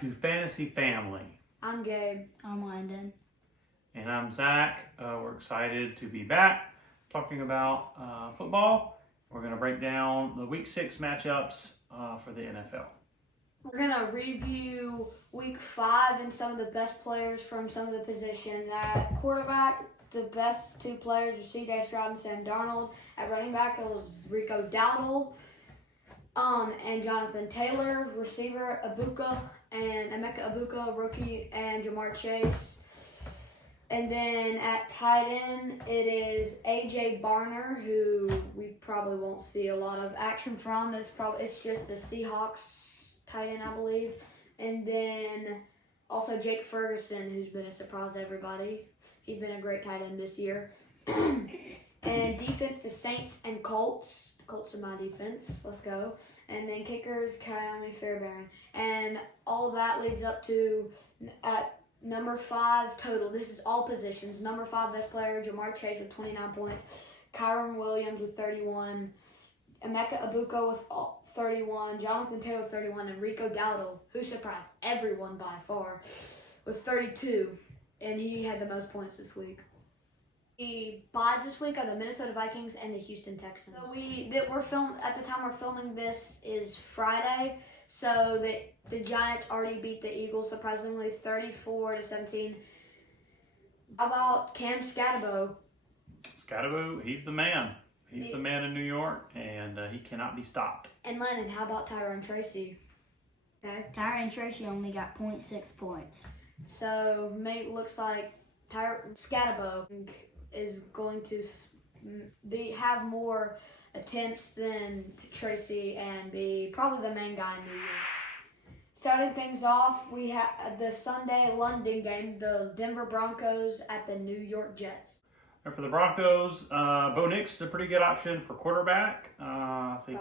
to Fantasy Family. I'm Gabe. I'm Landon. And I'm Zach. We're excited to be back talking about football. We're going to break down the Week 6 matchups for the NFL. We're going to review Week 5 and some of the best players from some of the positions. At quarterback, the best two players are C.J. Stroud and Sam Darnold. At running back, it was Rico Dowdle and Jonathan Taylor. Receiver, Emeka Ibuka, rookie, and Jamar Chase. And then at tight end, it is A.J. Barner, who we probably won't see a lot of action from. It's just the Seahawks tight end, I believe. And then also Jake Ferguson, who's been a surprise to everybody. He's been a great tight end this year. And defense, the Saints and Colts. The Colts are my defense. Let's go. And then kickers, Kaomi Fairbairn. And all of that leads up to at number 5 total. This is all positions. Number 5 best player, Jamar Chase with 29 points. Kyron Williams with 31. Emeka Ibuka with 31. Jonathan Taylor with 31. And Rico Dowdle, who surprised everyone by far, with 32. And he had the most points this week. The buys this week are the Minnesota Vikings and the Houston Texans. So at the time we're filming this is Friday. So the Giants already beat the Eagles surprisingly 34-17. How about Cam Skattebo? Skattebo, he's the man. He's the man in New York, and he cannot be stopped. And Lennon, how about Tyrone Tracy? Okay. Tyrone Tracy only got 0.6 points. So looks like Tyrone Skattebo is going to have more attempts than Tracy and be probably the main guy in New York. Starting things off, we have the Sunday London game, the Denver Broncos at the New York Jets. And for the Broncos, Bo Nix is a pretty good option for quarterback. I think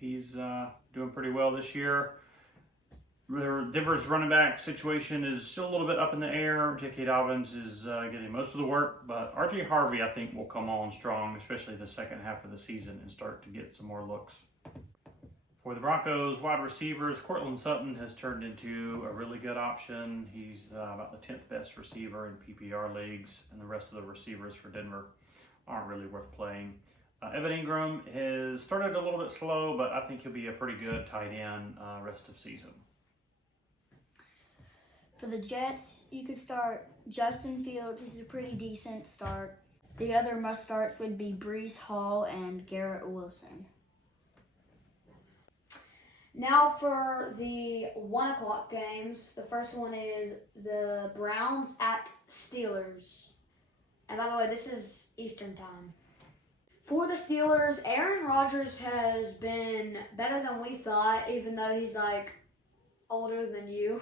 he's doing pretty well this year. Denver's running back situation is still a little bit up in the air. J.K. Dobbins is getting most of the work, but R.J. Harvey, I think, will come on strong, especially the second half of the season, and start to get some more looks. For the Broncos wide receivers, Courtland Sutton has turned into a really good option. He's about the 10th best receiver in PPR leagues, and the rest of the receivers for Denver aren't really worth playing. Evan Ingram has started a little bit slow, but I think he'll be a pretty good tight end rest of season. For the Jets, you could start Justin Fields. He's a pretty decent start. The other must-starts would be Breece Hall and Garrett Wilson. Now for the 1 o'clock games. The first one is the Browns at Steelers. And by the way, this is Eastern time. For the Steelers, Aaron Rodgers has been better than we thought, even though he's like older than you.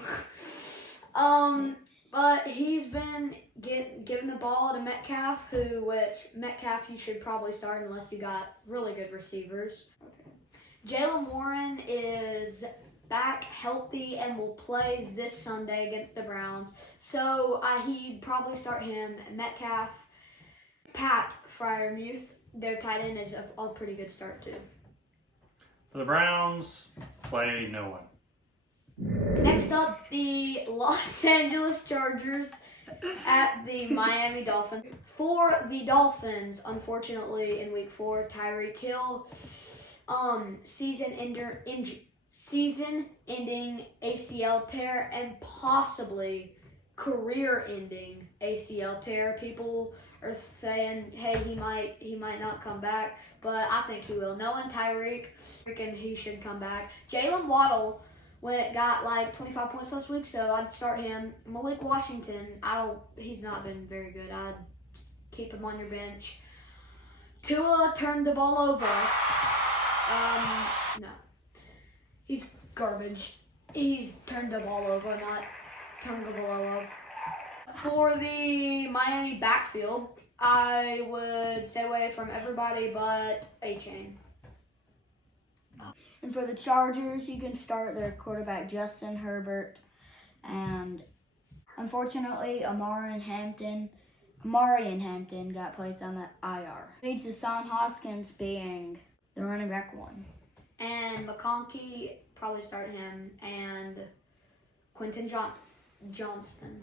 But he's been giving the ball to Metcalf, which Metcalf you should probably start unless you got really good receivers. Jaylen Warren is back healthy and will play this Sunday against the Browns. So he'd probably start him. Metcalf, Pat Freiermuth, their tight end, is a pretty good start too. For the Browns, play no one. Next up, the Los Angeles Chargers at the Miami Dolphins. For the Dolphins, unfortunately, in Week 4, Tyreek Hill, season-ending ACL tear and possibly career-ending ACL tear. People are saying, hey, he might not come back, but I think he will. Knowing Tyreek, he should come back. Jalen Waddle got like 25 points last week, so I'd start him. Malik Washington, he's not been very good. I'd keep him on your bench. Tua turned the ball over. No. He's garbage. He's turned the ball over, not turned the ball over. For the Miami backfield, I would stay away from everybody but A-Chain. And for the Chargers, you can start their quarterback Justin Herbert. And unfortunately, Amari and Hampton got placed on the IR. Leads to Son Hoskins being the running back 1. And McConkey, probably start him. And Quentin Johnston.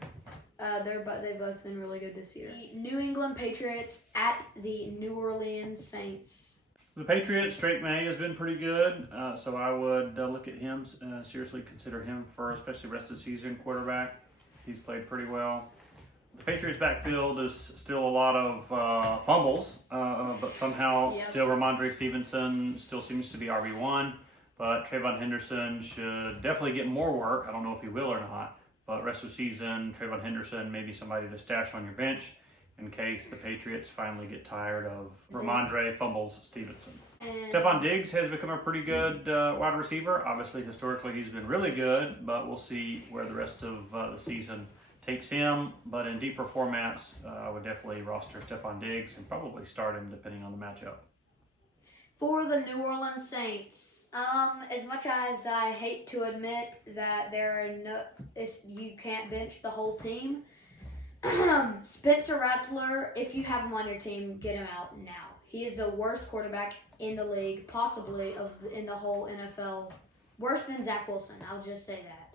They've both been really good this year. The New England Patriots at the New Orleans Saints. The Patriots, Drake May has been pretty good, so I would look at him, seriously consider him for especially rest of the season quarterback. He's played pretty well. The Patriots backfield is still a lot of fumbles, but somehow still Ramondre Stevenson still seems to be RB1, but Trayvon Henderson should definitely get more work. I don't know if he will or not, but rest of the season, Trayvon Henderson may be somebody to stash on your bench in case the Patriots finally get tired of Ramondre fumbles Stevenson. Stephon Diggs has become a pretty good wide receiver. Obviously, historically, he's been really good, but we'll see where the rest of the season takes him. But in deeper formats, I would definitely roster Stephon Diggs and probably start him depending on the matchup. For the New Orleans Saints, as much as I hate to admit that you can't bench the whole team, Spencer Rattler, if you have him on your team, get him out now. He is the worst quarterback in the league, possibly in the whole NFL. Worse than Zach Wilson, I'll just say that.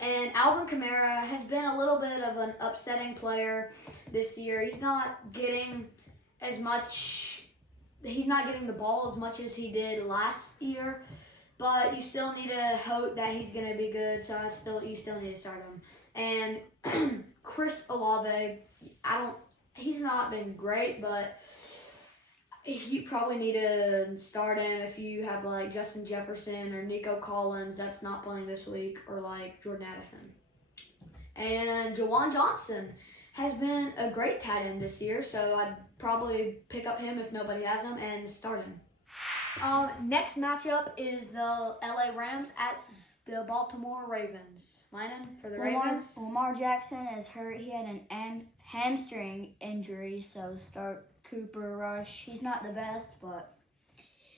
And Alvin Kamara has been a little bit of an upsetting player this year. He's not getting the ball as much as he did last year, but you still need to hope that he's going to be good, so you still need to start him. And Chris Olave, he's not been great, but you probably need to start him if you have like Justin Jefferson or Nico Collins that's not playing this week, or like Jordan Addison. And Jawan Johnson has been a great tight end this year, so I'd probably pick up him if nobody has him and start him. Next matchup is the LA Rams at the Baltimore Ravens. Lyman, for the Ravens. Lamar Jackson is hurt. He had an hamstring injury, so start Cooper Rush. He's not the best, but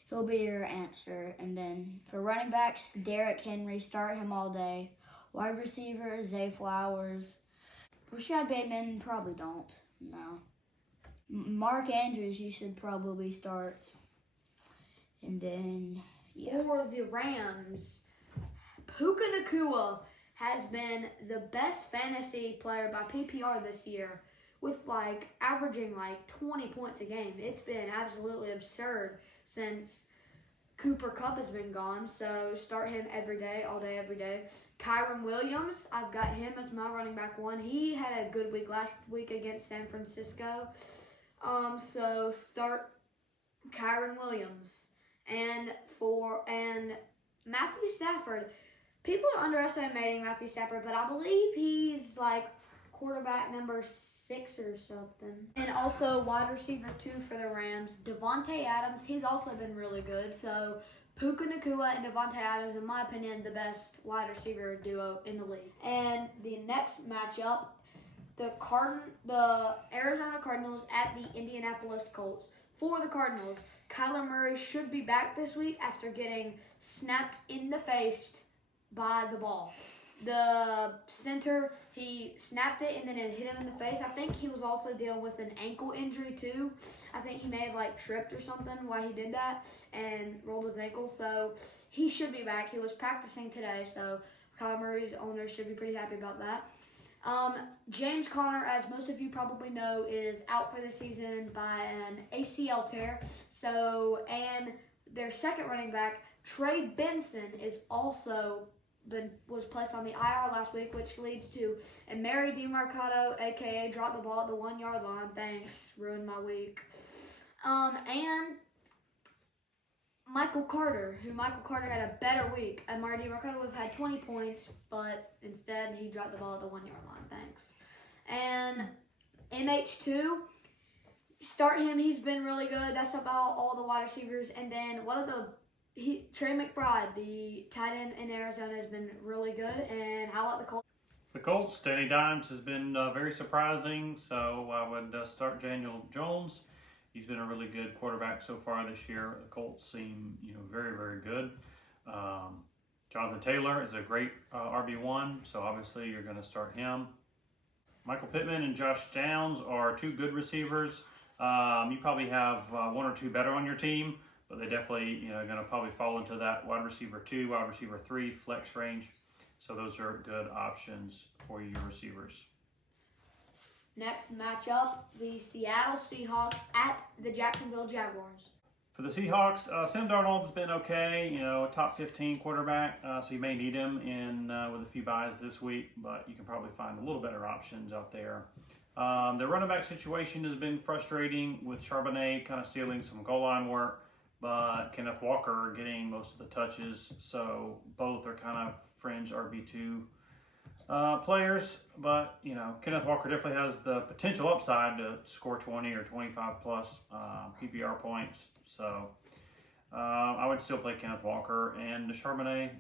he'll be your answer. And then for running backs, Derrick Henry, start him all day. Wide receiver, Zay Flowers. Rashad Bateman, probably don't. No. Mark Andrews, you should probably start. And then, For the Rams, Puka Nacua has been the best fantasy player by PPR this year, with averaging 20 points a game. It's been absolutely absurd since Cooper Kupp has been gone, so start him every day, all day, every day. Kyren Williams, I've got him as my running back one. He had a good week last week against San Francisco, so start Kyren Williams. And Matthew Stafford, people are underestimating Matthew Stafford, but I believe he's quarterback number 6 or something. And also wide receiver 2 for the Rams, Devontae Adams. He's also been really good. So Puka Nacua and Devontae Adams, in my opinion, the best wide receiver duo in the league. And the next matchup, the Arizona Cardinals at the Indianapolis Colts. For the Cardinals, Kyler Murray should be back this week after getting snapped in the face by the ball. The center, he snapped it and then it hit him in the face. I think he was also dealing with an ankle injury too. I think he may have tripped or something while he did that and rolled his ankle. So he should be back. He was practicing today, so Kyler Murray's owners should be pretty happy about that. James Conner, as most of you probably know, is out for the season by an ACL tear. So, and their second running back, Trey Benson, was placed on the IR last week, which leads to Emari Demercado, aka dropped the ball at the 1-yard line. Thanks, ruined my week. And Michael Carter had a better week. Emari Demercado would have had 20 points, but instead he dropped the ball at the 1-yard line. Thanks. And MH2, start him. He's been really good. That's about all the wide receivers. And then Trey McBride, the tight end in Arizona, has been really good. And how about the Colts? The Colts, Danny Dimes has been very surprising, so I would start Daniel Jones. He's been a really good quarterback so far this year. The Colts seem, very, very good. Jonathan Taylor is a great RB1, so obviously you're going to start him. Michael Pittman and Josh Downs are 2 good receivers. You probably have 1 or 2 better on your team, but they definitely, going to probably fall into that wide receiver 2, wide receiver 3 flex range. So those are good options for your receivers. Next matchup, the Seattle Seahawks at the Jacksonville Jaguars. For the Seahawks, Sam Darnold's been okay, top 15 quarterback, so you may need him in with a few buys this week, but you can probably find a little better options out there. The running back situation has been frustrating with Charbonnet kind of stealing some goal line work, but Kenneth Walker getting most of the touches, so both are kind of fringe RB2 players, but Kenneth Walker definitely has the potential upside to score 20 or 25 plus PPR points. So I would still play Kenneth Walker and Charbonnet,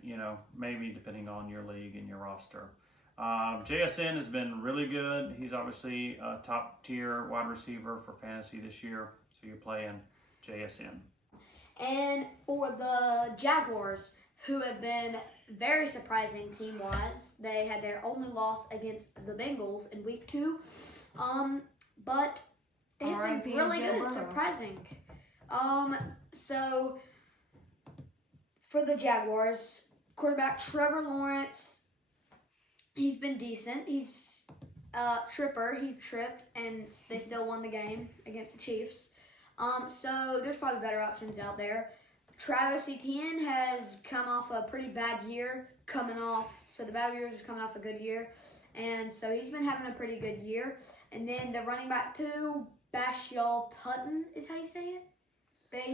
maybe depending on your league and your roster. JSN has been really good. He's obviously a top tier wide receiver for fantasy this year, so you're playing JSN. And for the Jaguars, who have been very surprising team-wise. They had their only loss against the Bengals in week 2. But they've been really good, surprising. So for the Jaguars, quarterback Trevor Lawrence, he's been decent. He's Tripper, he tripped and they still won the game against the Chiefs. So there's probably better options out there. Travis Etienne has come off a pretty bad year, so the bad years are coming off a good year. And so he's been having a pretty good year. And then the running back 2, Bashal Tutton, is how you say it?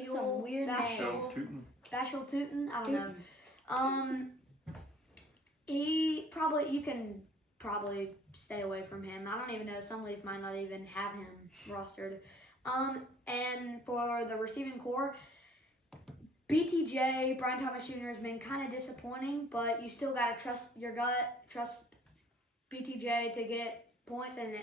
Some weird name. Bashal Tutton, I don't know. You can probably stay away from him. I don't even know, some leagues might not even have him rostered. And for the receiving core, BTJ, Brian Thomas Jr. has been kind of disappointing, but you still got to trust your gut, trust BTJ to get points and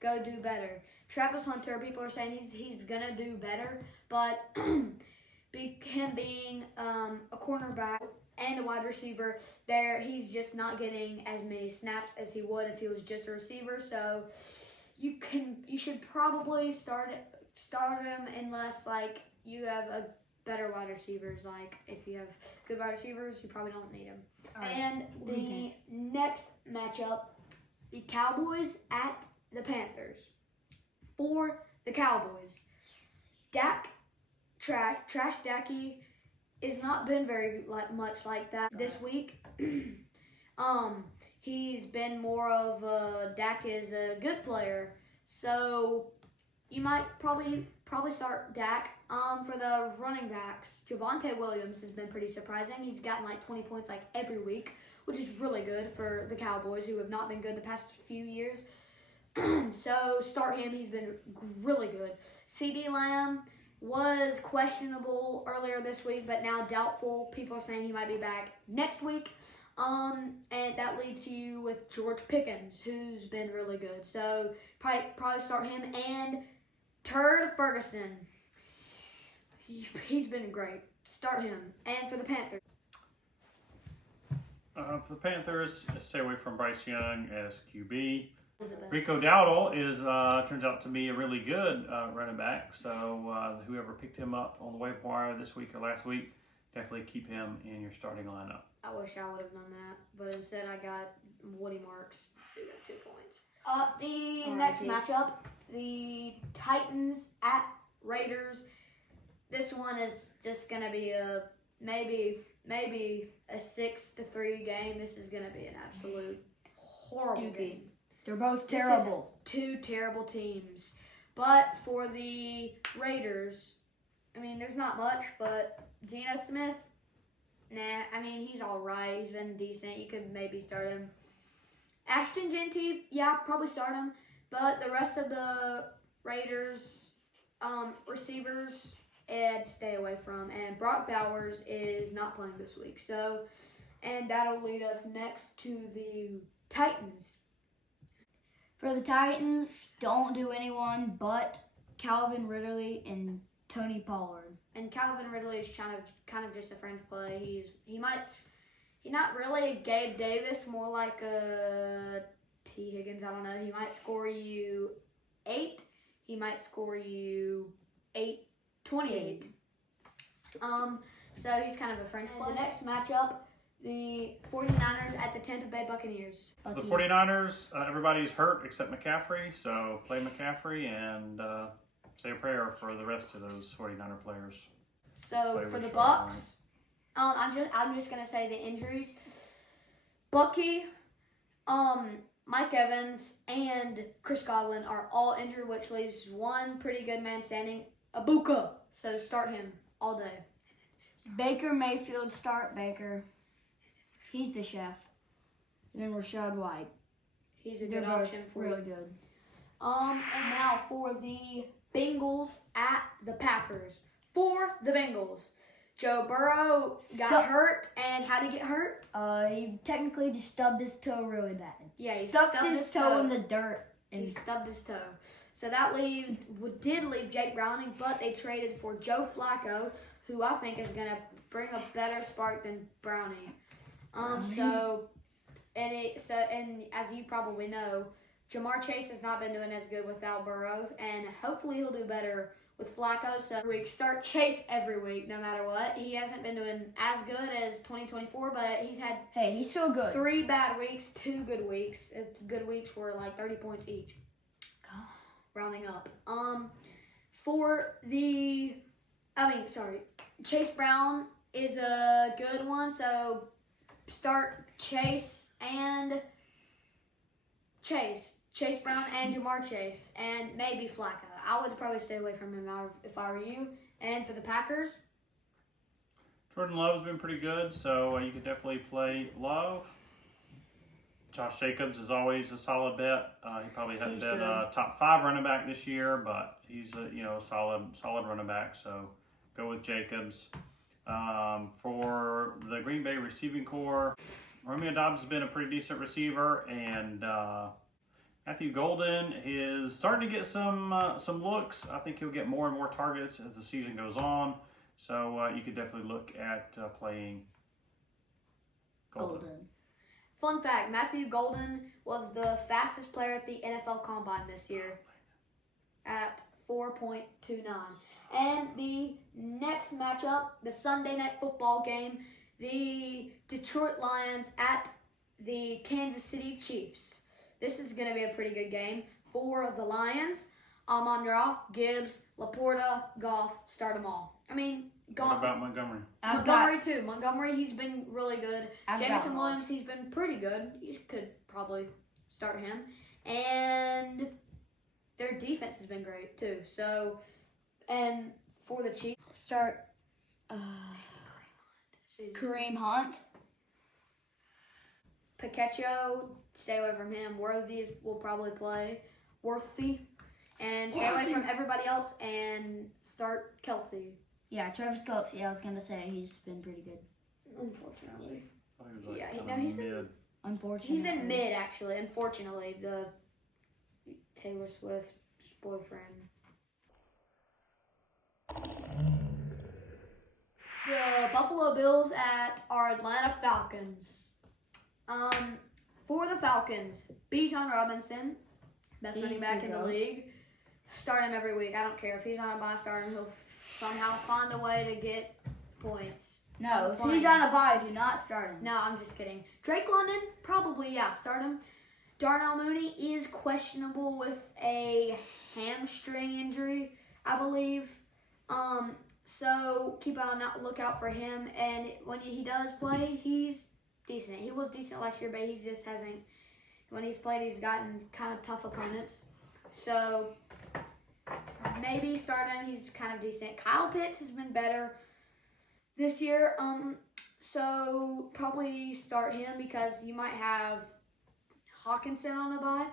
go do better. Travis Hunter, people are saying he's going to do better, but him being a cornerback and a wide receiver, he's just not getting as many snaps as he would if he was just a receiver, so you should probably start him unless you have a better wide receivers. If you have good wide receivers, you probably don't need them. Right. And the next matchup, the Cowboys at the Panthers. For the Cowboys, Dak, Trash Dacky has not been very much like that this week. He's been more of Dak is a good player, so you might probably start Dak. For the running backs, Javonte Williams has been pretty surprising. He's gotten 20 points every week, which is really good for the Cowboys, who have not been good the past few years. So start him. He's been really good. CeeDee Lamb was questionable earlier this week, but now doubtful. People are saying he might be back next week. And that leads you with George Pickens, who's been really good. So probably start him. And Turd Ferguson, he's been great. Start him. And for the Panthers. For the Panthers, stay away from Bryce Young as QB. Rico Dowdle turns out to be a really good running back. So whoever picked him up on the waiver wire this week or last week, definitely keep him in your starting lineup. I wish I would have done that, but instead I got Woody Marks, who got 2 points. The next matchup, the Titans at Raiders. This one is just gonna be a maybe a 6-3 game. This is gonna be an absolute horrible game. They're both terrible. 2 terrible teams. But for the Raiders, there's not much, but Geno Smith, he's all right. He's been decent. You could maybe start him. Ashton Jeanty, probably start him. But the rest of the Raiders receivers, I'd stay away from. And Brock Bowers is not playing this week. And that'll lead us next to the Titans. For the Titans, don't do anyone but Calvin Ridley and Tony Pollard. And Calvin Ridley is kind of just a fringe play. He's not really a Gabe Davis, more like a T. Higgins. I don't know. He might score you 8. He might score you 28. So he's kind of a fringe play. The next matchup, the 49ers at the Tampa Bay Buccaneers. The 49ers, everybody's hurt except McCaffrey, so play McCaffrey and say a prayer for the rest of those 49er players. So Play for with the Charlotte, Bucks, I'm just gonna say the injuries. Bucky, Mike Evans, and Chris Godwin are all injured, which leaves one pretty good man standing, Ibuka. So start him all day. Baker Mayfield, start Baker. He's the chef. And then Rashad White. He's a They're good both option for really you. good. And now for the Bengals at the Packers. For the Bengals, Joe Burrow got hurt, and how did he get hurt? He technically just stubbed his toe really bad. Yeah, he stubbed stubbed his his toe toe. in the dirt. He And stubbed his toe. So that did leave Jake Browning, but they traded for Joe Flacco, who I think is going to bring a better spark than Browning. And as you probably know, Jamar Chase has not been doing as good without Burrows, and hopefully he'll do better with Flacco. So we start Chase every week, no matter what. He hasn't been doing as good as 2024, but he's had he's still good. 3 bad weeks, 2 good weeks. Good weeks were like 30 points each. Rounding up. Chase Brown is a good one. So start Chase Brown and Jamar Chase, and maybe Flacco. I would probably stay away from him if I were you. And for the Packers, Jordan Love's been pretty good, so you could definitely play Love. Josh Jacobs is always a solid bet. He probably hasn't been a top 5 running back this year, but he's a solid running back. So go with Jacobs. For the Green Bay receiving core, Romeo Dobbs has been a pretty decent receiver, and Matthew Golden is starting to get some looks. I think he'll get more and more targets as the season goes on. So you could definitely look at playing Golden. Fun fact, Matthew Golden was the fastest player at the NFL Combine this year at 4.29. And the next matchup, the Sunday Night Football game, the Detroit Lions at the Kansas City Chiefs. This is going to be a pretty good game for the Lions. Amon-Ra, Gibbs, Laporta, Goff, start them all. What about Montgomery? Montgomery too. Montgomery, he's been really good. Jameson Williams, he's been pretty good. You could probably start him. And their defense has been great too. So, and for the Chiefs, Start Kareem Hunt. Pacheco, stay away from him. Worthy will probably play. Worthy. And stay away from everybody else and start Kelsey. Yeah, Travis Kelce. I was gonna say he's been pretty good. Unfortunately. I thought he was like Yeah, kind no, of he's mid. Unfortunately, He's been mid, actually. Unfortunately, the Taylor Swift's boyfriend. The Buffalo Bills at our Atlanta Falcons. For the Falcons, Bijan Robinson, best running back in the league. Start him every week. I don't care if he's on a bye. Start him. He'll somehow find a way to get points. No, if he's on a bye, do not start him. No, I'm just kidding. Drake London, probably, yeah, start him. Darnell Mooney is questionable with a hamstring injury, I believe. So keep on lookout for him. And when he does play, he's decent. He was decent last year, but he just hasn't. When he's played, he's gotten kind of tough opponents. So maybe start him. He's kind of decent. Kyle Pitts has been better this year. So probably start him because you might have Hawkinson on a bye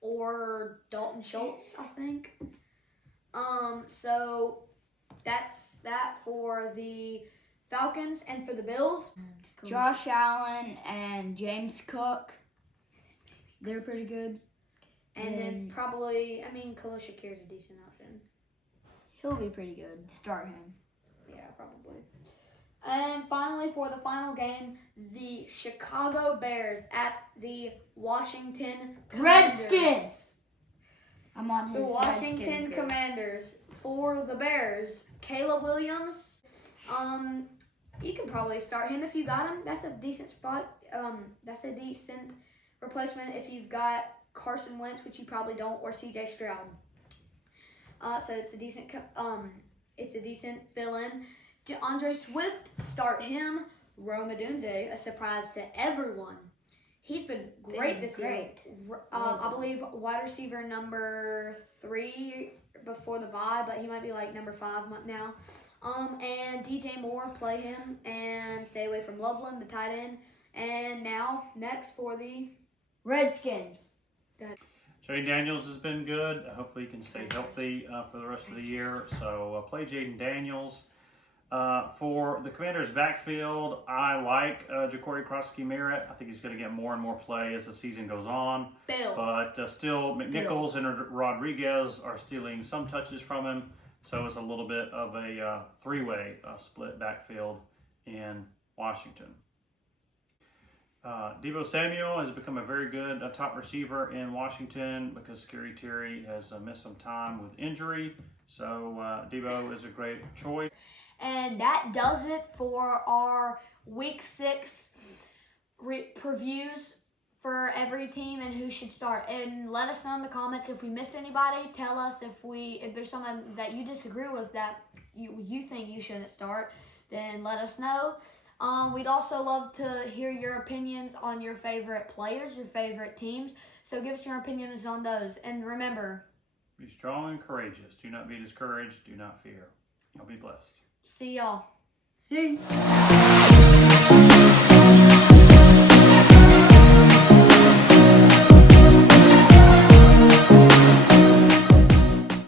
or Dalton Schultz, I think. So that's that for the Falcons. And for the Bills, Josh Allen and James Cook. They're pretty good. and then probably, Khalil Shakir is a decent option. He'll be pretty good. Start him. Yeah, probably. And finally, for the final game, the Chicago Bears at the Washington Commanders. Redskins! I'm on his The Washington Redskin group. Commanders. For the Bears, Caleb Williams, You can probably start him if you got him. That's a decent spot. That's a decent replacement if you've got Carson Wentz, which you probably don't, or C.J. Stroud. So it's a decent fill-in. DeAndre Swift, start him. Rome Odunze, a surprise to everyone. He's been great this year. I believe wide receiver number 3 before the bye, but he might be like number 5 now. And DJ Moore, play him and stay away from Loveland, the tight end. And now, next for the Redskins. Jaden Daniels has been good. Hopefully he can stay healthy for the rest of the year. So play Jaden Daniels. For the Commanders' backfield, I like Ja'Cory Krosky-Merritt. I think he's going to get more and more play as the season goes on. But still, McNichols and Rodriguez are stealing some touches from him. So it's a little bit of a three-way split backfield in Washington. Deebo Samuel has become a very good top receiver in Washington because Scary Terry has missed some time with injury. So Deebo is a great choice. And that does it for our Week 6 previews for every team and who should start. And let us know in the comments if we missed anybody. Tell us if there's someone that you disagree with that you think you shouldn't start. Then let us know. We'd also love to hear your opinions on your favorite players, your favorite teams. So give us your opinions on those. And remember, be strong and courageous. Do not be discouraged. Do not fear. You'll be blessed. See y'all. See.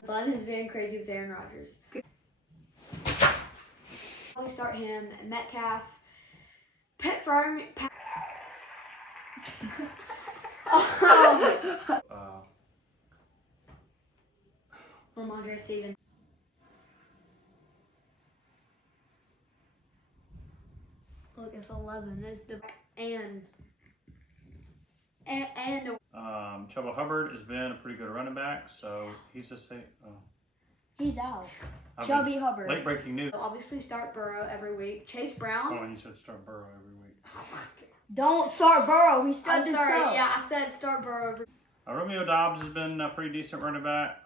Fun has been crazy with Aaron Rodgers. We start him, Metcalf, Ramondre Stevenson. Look, it's 11. It's the and Chuba Hubbard has been a pretty good running back, so he's just saying. He's out. Chubby Hubbard. Late breaking news. Obviously, start Burrow every week. Chase Brown. Oh, and you should start Burrow every week. Don't start Burrow. He started. I'm sorry. Yeah, I said start Burrow every. Romeo Dobbs has been a pretty decent running back.